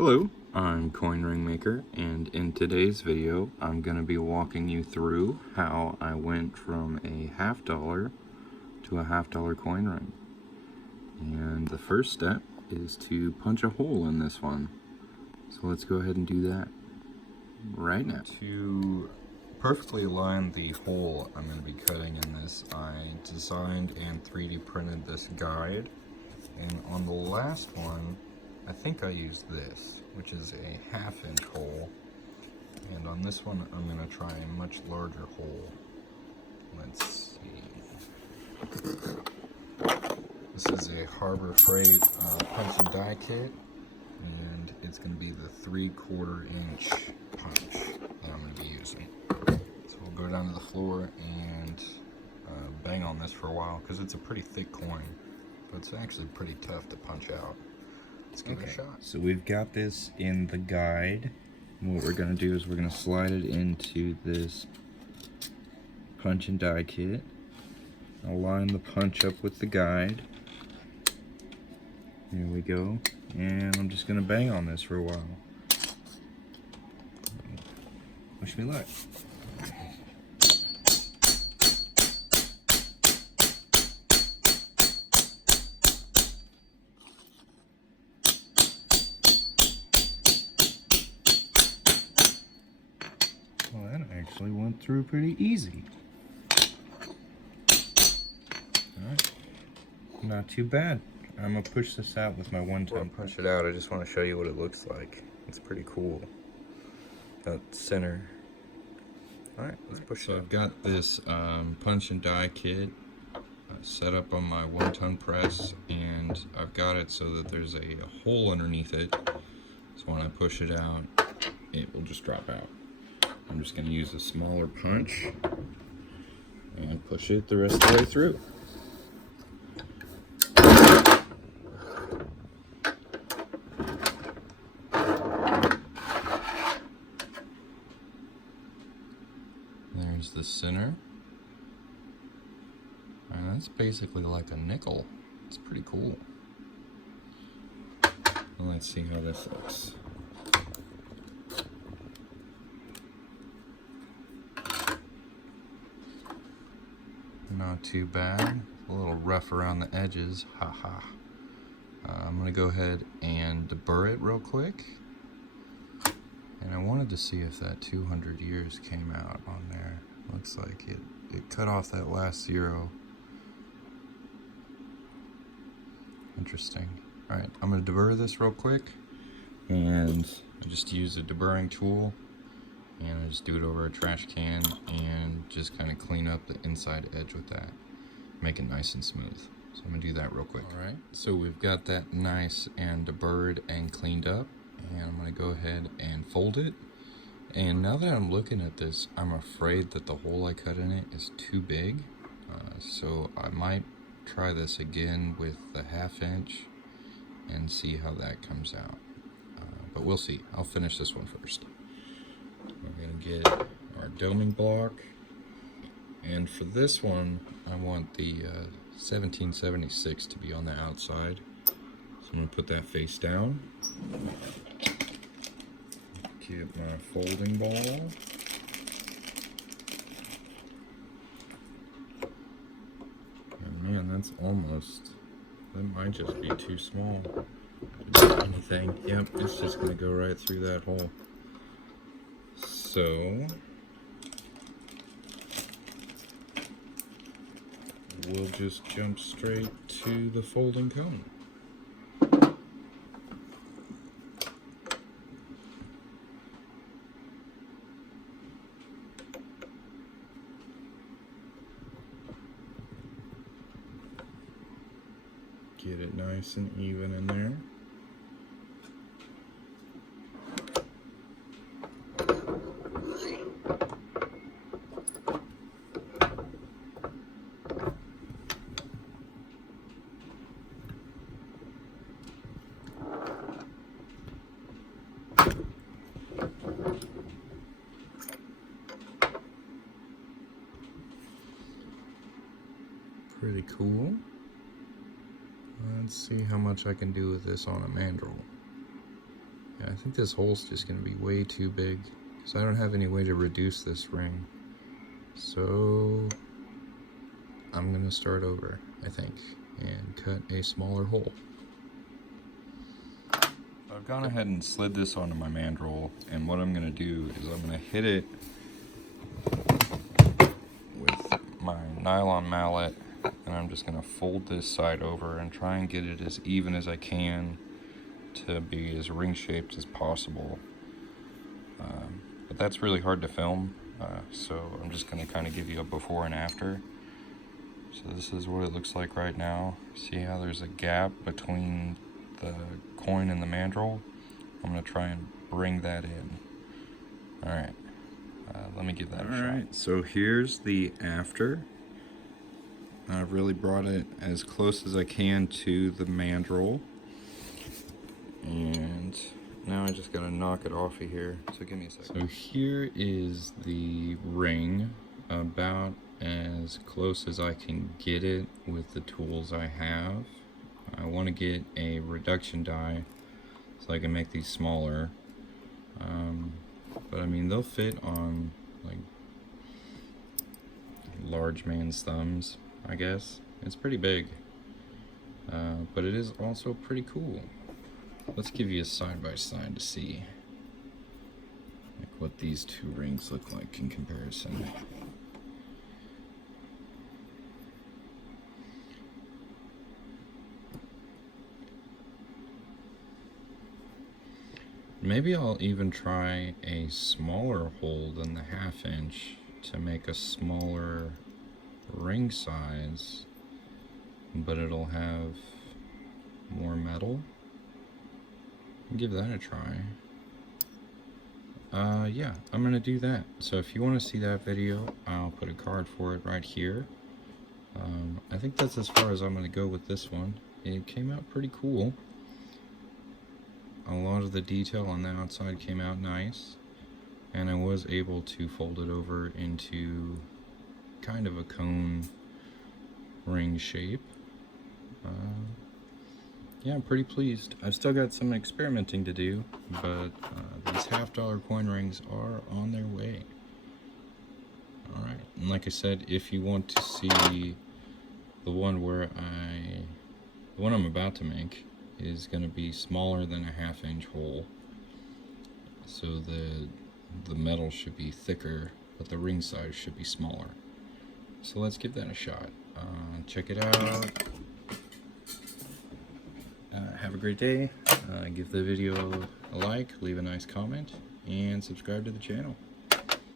Hello, I'm Coin Ring Maker, and in today's video I'm going to be walking you through how I went from a $50 to a $50 coin ring. And the first step is to punch a hole in this one. So let's go ahead and do that right now. To perfectly align the hole I'm going to be cutting in this, I designed and 3D printed this guide, and on the last one I think I used this, which is a 1/2 inch hole, and on this one I'm going to try a much larger hole. Let's see. This is a Harbor Freight punch and die kit, and it's going to be the 3/4 inch punch that I'm going to be using. So we'll go down to the floor and bang on this for a while, because it's a pretty thick coin, but it's actually pretty tough to punch out. Let's give it a shot. So we've got this in the guide. And what we're going to do is we're going to slide it into this punch and die kit. I'll line the punch up with the guide. Here we go. And I'm just going to bang on this for a while. Wish me luck. Well, that actually went through pretty easy. Alright, not too bad. I'm going to push this out with my 1-ton. Punch it out, I just want to show you what it looks like. It's pretty cool. Got center. Alright, let's push it out. So I've got this punch and die kit set up on my 1-ton press, and I've got it so that there's a hole underneath it. So when I push it out, it will just drop out. I'm just going to use a smaller punch and push it the rest of the way through. There's the center. And that's basically like a nickel. It's pretty cool. Well, let's see how this looks. Not too bad. A little rough around the edges. Haha. I'm going to go ahead and deburr it real quick. And I wanted to see if that 200 years came out on there. Looks like it cut off that last 0. Interesting. Alright, I'm going to deburr this real quick. And I just use a deburring tool. And I just do it over a trash can and just kind of clean up the inside edge with that. Make it nice and smooth. So I'm going to do that real quick. Alright, so we've got that nice and deburred and cleaned up. And I'm going to go ahead and fold it. And now that I'm looking at this, I'm afraid that the hole I cut in it is too big. So I might try this again with the 1/2 inch and see how that comes out. But we'll see. I'll finish this one first. We're going to get our doming block, and for this one I want the 1776 to be on the outside, so I'm going to put that face down. Get my folding ball, and man, that's almost, that might just be too small to do anything. Yep, it's just going to go right through that hole. So we'll just jump straight to the folding cone. Get it nice and even in there. Pretty cool. Let's see how much I can do with this on a mandrel. Yeah, I think this hole's just going to be way too big, because I don't have any way to reduce this ring. So I'm going to start over, I think, and cut a smaller hole. I've gone ahead and slid this onto my mandrel, and what I'm going to do is I'm going to hit it with my nylon mallet, and I'm just going to fold this side over and try and get it as even as I can to be as ring shaped as possible. But that's really hard to film, so I'm just going to kind of give you a before and after. So this is what it looks like right now. See how there's a gap between the coin and the mandrel? I'm going to try and bring that in. Alright, let me give that a shot. Alright, so here's the after. I've really brought it as close as I can to the mandrel. And now I just gotta knock it off of here. So give me a second. So here is the ring, about as close as I can get it with the tools I have. I want to get a reduction die so I can make these smaller. But I mean, they'll fit on like large man's thumbs, I guess. It's pretty big, but it is also pretty cool. Let's give you a side by side to see like what these two rings look like in comparison. Maybe I'll even try a smaller hole than the 1/2 inch to make a smaller ring size, but it'll have more metal. Give that a try. Yeah, I'm gonna do that. So if you want to see that video, I'll put a card for it right here. I think that's as far as I'm gonna go with this one. It came out pretty cool. A lot of the detail on the outside came out nice, and I was able to fold it over into kind of a cone ring shape. Yeah, I'm pretty pleased. I've still got some experimenting to do, but these $1/2 coin rings are on their way. Alright, and like I said, if you want to see the one the one I'm about to make is going to be smaller than a 1/2 inch hole. So the metal should be thicker, but the ring size should be smaller. So let's give that a shot. Check it out. Have a great day. Give the video a like, leave a nice comment, and subscribe to the channel.